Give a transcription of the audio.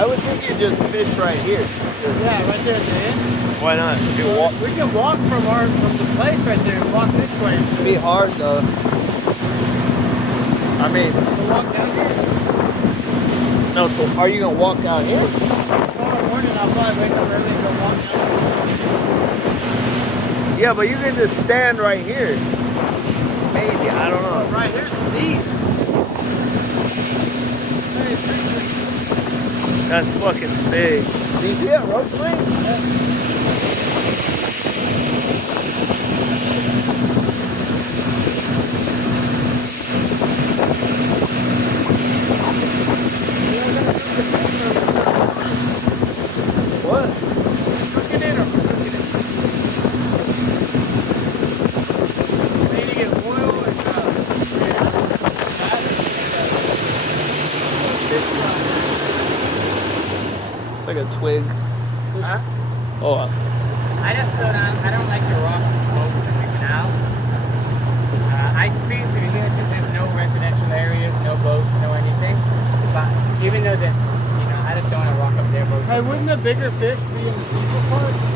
I would think you just fish right here. Yeah, right there at the end. Why not? We can walk from the place right there and walk this way. It'd be hard though. I mean, So walk down here. no. So are you gonna walk down here? Tomorrow morning I'll probably wake up early and go walk down here. Yeah, but you can just stand right here. Maybe, I don't know. Oh, right here's deep. Hey, That's fucking sick. Do you see that rope swing? What? Cooking it or cooking it? They need to get oil and It's like a twig. huh? Oh, I just slow down. I don't like to rock boats in the canals. I speed through here because there's no residential areas, no boats, no anything. But even though I just don't want to rock up their boats. Hey, wouldn't the bigger fish be in the people part?